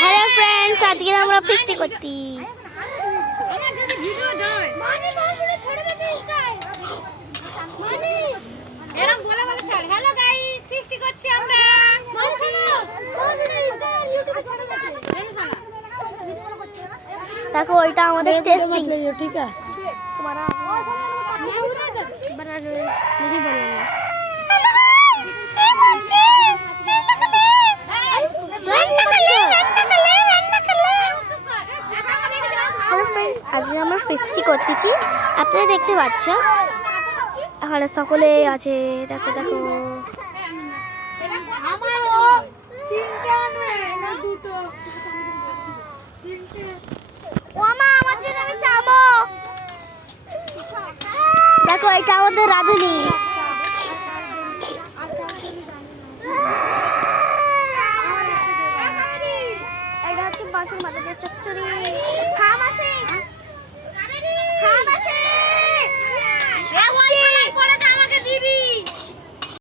Hello friends, আজকে আমরা ফিস্টি করছি। দেখো ওইটা আমাদের টেস্টিং। ঠিক আছে আজকে আমরা ফিস্টি করতেছি, আপনারা দেখতে পাচ্ছ এখানে সকলে আছে। দেখো দেখো দেখো এটা আমাদের রাঁধুনি।